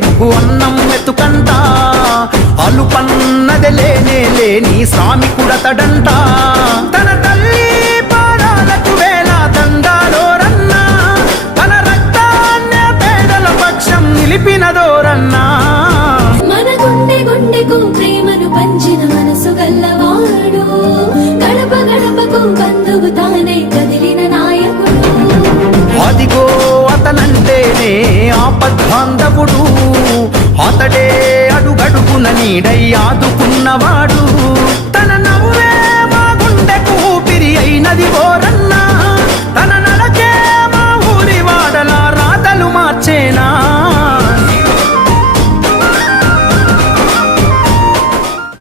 egg అన్నం వెతుకంట అలుపన్నది లేని శ్రామికుడతడంట తన తల్లి పాదాలకు వేల దండాలోరన్నా తన రక్తాన్నే పేదల పక్షం నిలిపినదోరన్నా మన గుండె గుండెకు ప్రేమను పంచిన మనసు గల్లవాడు గడప గడపకు బంధువు తానే కదిలిన నాయకుడు అదిగో అతనంటేనే ఆపద్బాంధవుడు అతడే అడుగడుగున నీడై ఆదుకున్నవాడు